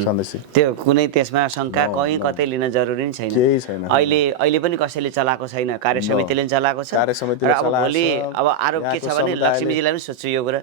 सन्देश त्यो कुनै त्यसमा शङ्का कहीँ कतै लिन जरुरी नै छैन, केही छैन। अहिले पनि कसैले चलाएको छैन, कार्य समितिले चलाएको छ। अब भोलि अब आरोप के छ भने लक्ष्मीजीलाई पनि सोध्छु यो कुरा,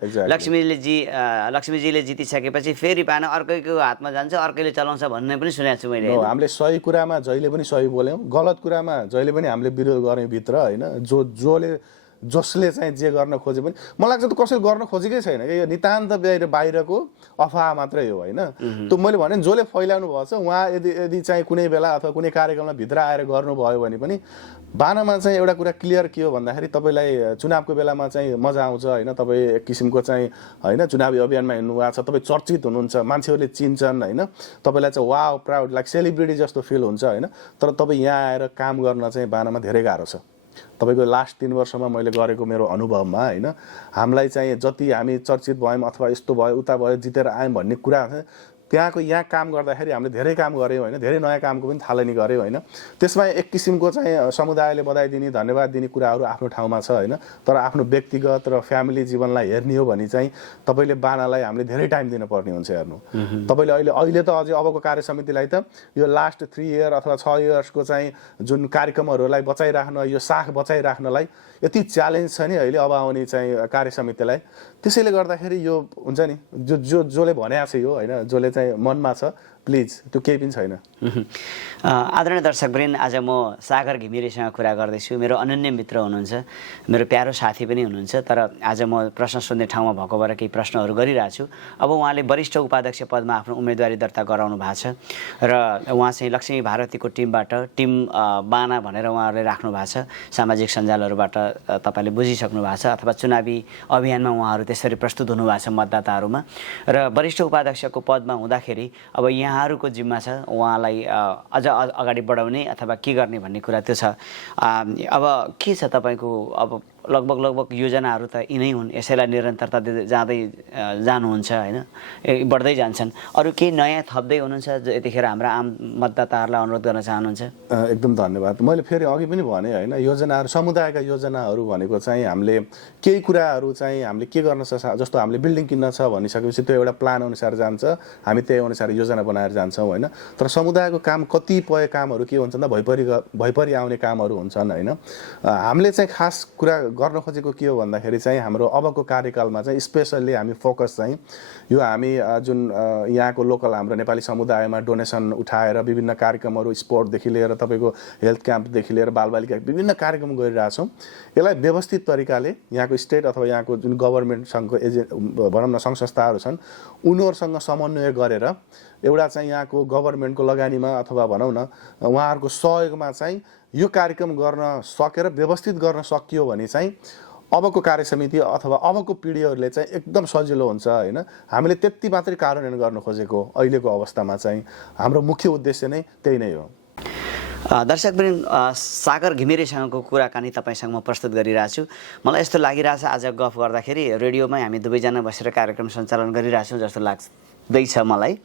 लक्ष्मीजीले जितिसकेपछि फेरि बाना अर्कैको हातमा जान्छ, अर्कैले चलाउँछ भन्ने पनि सुनेको छु। हामीले सही कुरामा जहिले पनि सही बोल्यौँ, गलत कुरामा जहिले पनि हामीले विरोध गऱ्यौँ भित्र होइन। जसले चाहिँ जे गर्न खोजे पनि मलाई लाग्छ त कसैले गर्न खोजेकै छैन, यो नितान्त बाहिरको अफवाह मात्रै हो होइन। त्यो मैले भने जसले फैलाउनु भएको छ उहाँ यदि चाहिँ कुनै बेला अथवा कुनै कार्यक्रममा भित्र आएर गर्नुभयो भने पनि बानामा चाहिँ एउटा कुरा क्लियर के हो भन्दाखेरि तपाईँलाई चुनावको बेलामा चाहिँ मजा आउँछ होइन। तपाईँ एक किसिमको चाहिँ होइन चुनावी अभियानमा हिँड्नु भएको छ, तपाईँ चर्चित हुनुहुन्छ, मान्छेहरूले चिन्छन् होइन, तपाईँलाई चाहिँ वाउ प्राउड लाइक सेलिब्रिटी जस्तो फिल हुन्छ होइन। तर तपाईँ यहाँ आएर काम गर्न चाहिँ बानामा धेरै गाह्रो छ। तपाईँको लास्ट 3 वर्षमा मैले गरेको मेरो अनुभवमा होइन, हामीलाई चाहिँ जति हामी चर्चित भयौँ अथवा यस्तो भयो उता भयो जितेर आयौँ भन्ने कुरा त्यहाँको यहाँ काम गर्दाखेरि हामीले धेरै काम गऱ्यौँ होइन, धेरै नयाँ कामको पनि थालनी गऱ्यौँ होइन। त्यसमा एक किसिमको चाहिँ समुदायले बधाई दिने धन्यवाद दिने कुराहरू आफ्नो ठाउँमा छ होइन। तर आफ्नो व्यक्तिगत र फ्यामिली जीवनलाई हेर्ने हो भने चाहिँ तपाईँले बानालाई हामीले धेरै टाइम दिनुपर्ने हुन्छ हेर्नु। तपाईँले अहिले त अझै अबको कार्य समितिलाई त यो लास्ट 3 इयर अथवा 6 इयर्सको चाहिँ जुन कार्यक्रमहरूलाई बचाइराख्न, यो साख बचाइराख्नलाई यति च्यालेन्ज छ नि अहिले अब आउने चाहिँ कार्य समितिलाई। त्यसैले गर्दाखेरि यो हुन्छ नि जसले भनेको छ यो होइन, जसले चाहिँ मनमा छ प्लिज त्यो केही पनि छैन। आदरणीय दर्शकवृन्द, आज म सागर घिमिरेसँग कुरा गर्दैछु। मेरो अनन्य मित्र हुनुहुन्छ, मेरो प्यारो साथी पनि हुनुहुन्छ। तर आज म प्रश्न सोध्ने ठाउँमा भएको भएर केही प्रश्नहरू गरिरहेको छु। अब उहाँले वरिष्ठ उपाध्यक्ष पदमा आफ्नो उम्मेदवारी दर्ता गराउनु भएको छ र उहाँ चाहिँ लक्ष्मी भारतीको टिमबाट टिम बाना भनेर उहाँहरूले राख्नु भएको छ। सामाजिक सञ्जालहरूबाट तपाईँले बुझिसक्नु भएको छ, अथवा चुनावी अभियानमा उहाँहरू त्यसरी प्रस्तुत हुनुभएको छ मतदाताहरूमा। र वरिष्ठ उपाध्यक्षको पदमा हुँदाखेरि अब यहाँहरूको जिम्मा छ उहाँलाई अझ अगाडि बढाउने अथवा के गर्ने भन्ने कुरा त्यो छ। अब के छ तपाईँको अब लगभग योजनाहरू त यिनै हुन्, यसैलाई निरन्तरता जाँदै जानुहुन्छ होइन, बढ्दै जान्छन्। अरू केही नयाँ थप्दै हुनुहुन्छ यतिखेर हाम्रा आम मतदाताहरूलाई अनुरोध गर्न चाहनुहुन्छ? एकदम धन्यवाद। मैले फेरि अघि पनि भने होइन, योजनाहरू समुदायका योजनाहरू भनेको चाहिँ हामीले केही कुराहरू चाहिँ हामीले के गर्न सक्छ, जस्तो हामीले बिल्डिङ किन्न छ भनिसकेपछि त्यो एउटा प्लान अनुसार जान्छ, हामी त्यही अनुसार योजना बनाएर जान्छौँ होइन। तर समुदायको काम कतिपय कामहरू के हुन्छ भन्दा भइपरि आउने कामहरू हुन्छन् होइन। हामीले चाहिँ खास कुरा गर्न खोजेको के हो भन्दाखेरि चाहिँ हाम्रो अबको कार्यकालमा चाहिँ स्पेसल्ली हामी फोकस चाहिँ यो हामी जुन यहाँको लोकल हाम्रो नेपाली समुदायमा डोनेसन उठाएर विभिन्न कार्यक्रमहरू स्पोर्टदेखि लिएर तपाईँको हेल्थ क्याम्पदेखि लिएर बालबालिका विभिन्न कार्यक्रम गरिरहेछौँ। यसलाई व्यवस्थित तरिकाले यहाँको स्टेट अथवा यहाँको जुन गभर्मेन्टसँगको भनौँ न सङ्घ संस्थाहरू छन् उनीहरूसँग समन्वय गरेर एउटा चाहिँ यहाँको गभर्मेन्टको लगानीमा अथवा भनौँ न उहाँहरूको सहयोगमा चाहिँ यो कार्यक्रम गर्न सकेर व्यवस्थित गर्न सकियो भने चाहिँ अबको कार्यसमिति अथवा अबको पिँढीहरूले चाहिँ एकदम सजिलो हुन्छ होइन। हामीले त्यति मात्रै कार्यान्वयन गर्न खोजेको अहिलेको अवस्थामा चाहिँ हाम्रो मुख्य उद्देश्य नै त्यही नै हो। दर्शकवृन्द, सागर घिमिरेसँगको कुराकानी तपाईँसँग म प्रस्तुत गरिरहेको छु। मलाई यस्तो लागिरहेछ आज गफ गर्दाखेरि रेडियोमै हामी दुवैजना बसेर कार्यक्रम सञ्चालन गरिरहेछौँ जस्तो लाग्दैछ मलाई।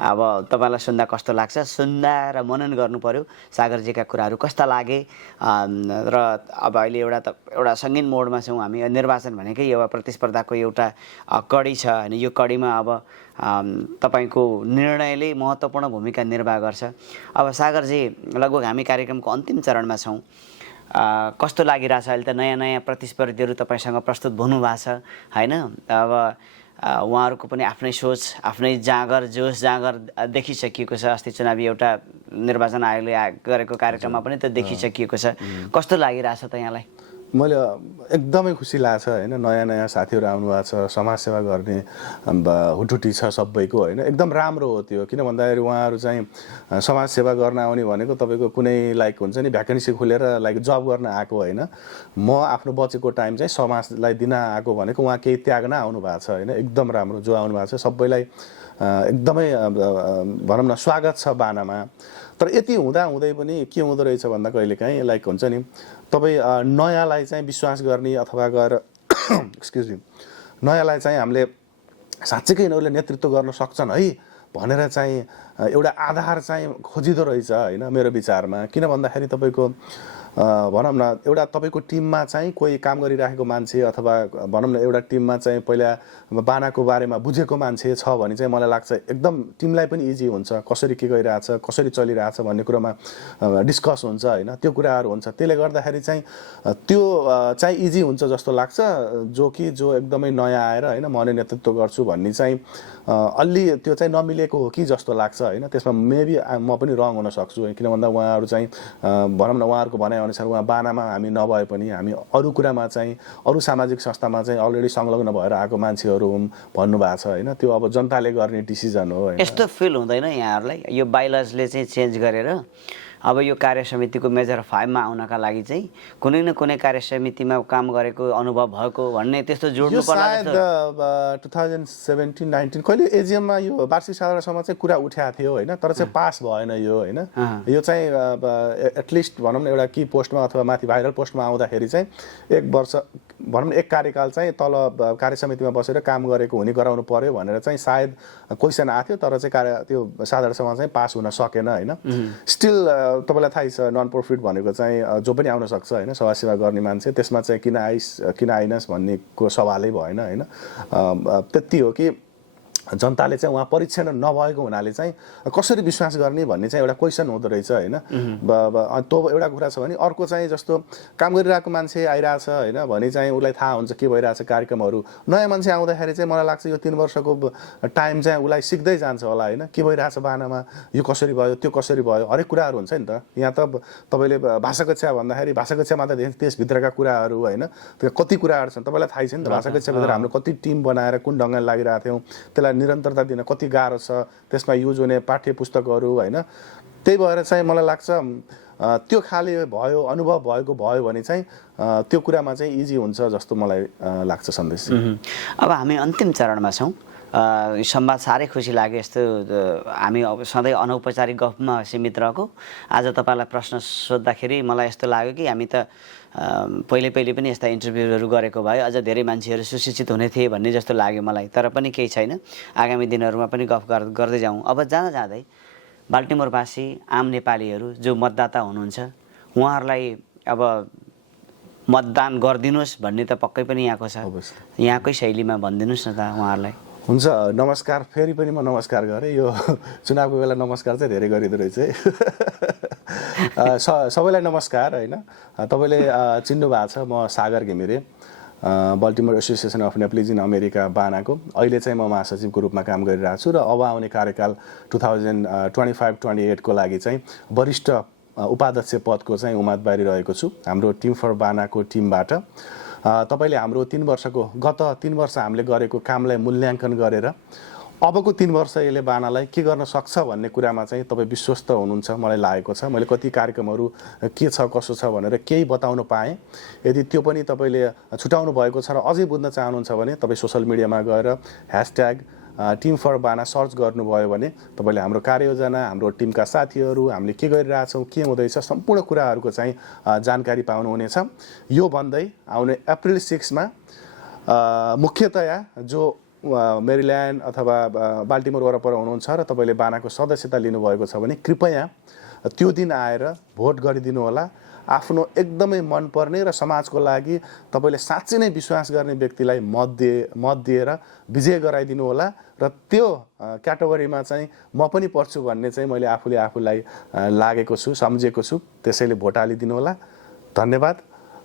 अब तपाईँलाई सुन्दा कस्तो लाग्छ, सुन्दा र मनन गर्नु पर्यो सागरजीका कुराहरू कस्ता लागे। र अब अहिले एउटा सङ्गीन मोडमा छौँ हामी। निर्वाचन भनेकै एउटा प्रतिस्पर्धाको एउटा कडी छ होइन। यो कडीमा अब तपाईँको निर्णयले महत्त्वपूर्ण भूमिका निर्वाह गर्छ। अब सागरजी, लगभग हामी कार्यक्रमको अन्तिम चरणमा छौँ। कस्तो लागिरहेछ अहिले त नयाँ नयाँ प्रतिस्पर्धीहरू तपाईँसँग प्रस्तुत हुनुभएको छ होइन। अब उहाँहरूको पनि आफ्नै सोच, आफ्नै जाँगर जोस जाँगर देखिसकिएको छ। अस्ति चुनावी एउटा निर्वाचन आयोगले गरेको कार्यक्रममा पनि त देखिसकिएको छ। कस्तो लागिरहेछ त यहाँलाई? मैले एकदमै खुसी लाग्छ होइन। नयाँ नयाँ साथीहरू आउनुभएको छ, समाजसेवा गर्ने हुटुटी छ सबैको होइन। एकदम राम्रो हो त्यो, किन भन्दाखेरि उहाँहरू चाहिँ समाजसेवा गर्न आउने भनेको तपाईँको कुनै लाइक हुन्छ नि भ्याकेन्सी खुलेर लाइक जब गर्न आएको होइन। म आफ्नो बचेको टाइम चाहिँ समाजलाई दिन आएको भनेको उहाँ केही त्याग्न आउनु भएको छ होइन। एकदम राम्रो जो आउनु भएको छ सबैलाई एकदमै भनौँ न स्वागत छ बानामा। तर यति हुँदै पनि के हुँदो रहेछ भन्दा कहिलेकाहीँ लाइक हुन्छ नि तपाईँ नयाँलाई चाहिँ विश्वास गर्ने अथवा गएर एक्सक्युज मी नयाँलाई चाहिँ हामीले साँच्चैकै यिनीहरूले नेतृत्व गर्न सक्छन् है भनेर चाहिँ एउटा आधार चाहिँ खोजिँदो रहेछ होइन मेरो विचारमा। किन भन्दाखेरि तपाईँको भनौँ न एउटा तपाईँको टिममा चाहिँ कोही काम गरिराखेको मान्छे अथवा भनौँ न एउटा टिममा चाहिँ पहिला बानाको बारेमा बुझेको मान्छे छ भने चाहिँ मलाई लाग्छ एकदम टिमलाई पनि इजी हुन्छ, कसरी के गरिरहेछ कसरी चलिरहेछ भन्ने कुरोमा डिस्कस हुन्छ होइन। त्यो कुराहरू हुन्छ, त्यसले गर्दाखेरि चाहिँ त्यो चाहिँ इजी हुन्छ जस्तो लाग्छ। जो एकदमै नयाँ आएर होइन म नै नेतृत्व गर्छु भन्ने चाहिँ अलि त्यो चाहिँ नमिलेको हो कि जस्तो लाग्छ होइन। त्यसमा मेबी म पनि रङ हुन सक्छु, किन भन्दा उहाँहरू चाहिँ भनौँ न उहाँहरूको भनाइअनुसार उहाँ बानामा हामी नभए पनि हामी अरू कुरामा चाहिँ अरू सामाजिक संस्थामा चाहिँ अलरेडी संलग्न भएर आएको मान्छेहरू हुन् भन्नुभएको छ होइन। त्यो अब जनताले गर्ने डिसिजन हो होइन। यस्तो फिल हुँदैन यहाँहरूलाई यो बाइलजले चाहिँ चेन्ज गरेर अब यो कार्य समितिको मेजर 5 मा आउनका लागि चाहिँ कुनै न कुनै कार्य समितिमा काम गरेको अनुभव भएको भन्ने त्यस्तो जोड्नु पर्ला जस्तो 2017-19 कहिले एजिएममा यो वार्षिक साधारण सभा चाहिँ कुरा उठाएको थियो होइन। तर चाहिँ पास भएन यो होइन। यो चाहिँ एटलिस्ट भनौँ न एउटा की पोस्टमा अथवा माथि भाइरल पोस्टमा आउँदाखेरि चाहिँ 1 वर्ष भनौँ न 1 कार्यकाल चाहिँ तल कार्य समितिमा बसेर काम गरेको हुने गराउनु पर्यो भनेर चाहिँ सायद क्वेसन आएको थियो। तर चाहिँ त्यो साधारण सभा चाहिँ पास हुन सकेन होइन। स्टिल तपाईँलाई थाहै छ नन प्रफिट भनेको चाहिँ जो पनि आउन सक्छ होइन, समाजसेवा गर्ने मान्छे। त्यसमा चाहिँ किन आइनस् भन्नेको सवालै भएन होइन। त्यति हो कि जनताले चाहिँ उहाँ परीक्षण नभएको हुनाले चाहिँ कसरी विश्वास गर्ने भन्ने चाहिँ एउटा क्वेसन हुँदो रहेछ होइन। त्यो एउटा कुरा छ भने अर्को चाहिँ जस्तो काम गरिरहेको मान्छे आइरहेछ होइन भने चाहिँ उसलाई थाहा हुन्छ के भइरहेछ कार्यक्रमहरू। नयाँ मान्छे आउँदाखेरि चाहिँ मलाई लाग्छ यो 3 वर्षको टाइम चाहिँ उसलाई सिक्दै जान्छ होला होइन, के भइरहेछ बानामा, यो कसरी भयो त्यो कसरी भयो, हरेक कुराहरू हुन्छ नि त। यहाँ त तपाईँले भाषा कक्षा भन्दाखेरि भाषा कक्षामा त त्यसभित्रका कुराहरू होइन, त्यो कति कुराहरू छन् तपाईँलाई थाहै छ नि त। भाषा कक्षाभित्र हाम्रो कति टिम बनाएर कुन ढङ्गले लागिरहेको थियौँ, त्यसलाई निरन्तरता दिन कति गाह्रो छ, त्यसमा युज हुने पाठ्य पुस्तकहरू होइन। त्यही भएर चाहिँ मलाई लाग्छ त्यो खाले भयो अनुभव भएको भयो भने चाहिँ त्यो कुरामा चाहिँ इजी हुन्छ जस्तो मलाई लाग्छ सन्देश। अब हामी अन्तिम चरणमा छौँ। संवाद साह्रै खुसी लाग्यो। यस्तो हामी अब सधैँ अनौपचारिक गफमा सीमित रहेको, आज तपाईँलाई प्रश्न सोद्धाखेरि मलाई यस्तो लाग्यो कि हामी त पहिले पनि यस्ता इन्टरभ्यूहरू गरेको भए अझ धेरै मान्छेहरू सुशिक्षित हुने थिए भन्ने जस्तो लाग्यो मलाई। तर पनि केही छैन, आगामी दिनहरूमा पनि गफ गर्दै जाउँ। अब जाँदै बाल्टिमोरवासी आम नेपालीहरू जो मतदाता हुनुहुन्छ उहाँहरूलाई अब मतदान गरिदिनुहोस् भन्ने त पक्कै पनि यहाँको छ, यहाँकै शैलीमा भनिदिनुहोस् न त उहाँहरूलाई। हुन्छ, नमस्कार। फेरि पनि म नमस्कार गरेँ, यो चुनावको बेला नमस्कार चाहिँ धेरै गरिँदो रहेछ है। सबैलाई नमस्कार होइन। तपाईँले चिन्नु भएको छ म Sagar Ghimire, Baltimore association of Nepalese in America बानाको अहिले चाहिँ म महासचिवको रूपमा काम गरिरहेको छु र अब आउने कार्यकाल 2025-28 को लागि चाहिँ वरिष्ठ उपाध्यक्ष पदको चाहिँ उम्मेदवारी रहेको छु हाम्रो टिम फर बानाको टिमबाट। तपाईँले हाम्रो 3 वर्षको गत 3 वर्ष हामीले गरेको कामलाई मूल्याङ्कन गरेर अबको 3 वर्ष यसले बानालाई के गर्न सक्छ भन्ने कुरामा चाहिँ तपाईँ विश्वस्त हुनुहुन्छ मलाई लागेको छ। मैले कति कार्यक्रमहरू के छ कसो छ भनेर केही बताउन पाएँ। यदि त्यो पनि तपाईँले छुटाउनु भएको छ र अझै बुझ्न चाहनुहुन्छ भने तपाईँ सोसल मिडियामा गएर #टिम फर बाना सर्च गर्नुभयो भने तपाईँले हाम्रो कार्ययोजना, हाम्रो टिमका साथीहरू, हामीले के गरिरहेछौँ, के हुँदैछ, सम्पूर्ण कुराहरूको चाहिँ जानकारी पाउनुहुनेछ। यो भन्दै आउने अप्रिल 6 मा मुख्यतया जो मेरील्यान्ड अथवा बाल्टिमोर वरपर हुनुहुन्छ र तपाईँले बानाको सदस्यता लिनुभएको छ भने कृपया त्यो दिन आएर भोट गरिदिनु होला। आफ्नो एकदमै मनपर्ने र समाजको लागि तपाईँले साँच्चै नै विश्वास गर्ने व्यक्तिलाई मत दिएर विजय गराइदिनु होला र त्यो क्याटेगोरीमा चाहिँ म पनि पर्छु भन्ने चाहिँ मैले आफूलाई लागेको छु, सम्झेको छु। त्यसैले भोट हालिदिनु होला। धन्यवाद।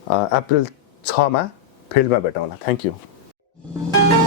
अप्रिल 6 मा फिल्डमा भेटौँला। Thank you.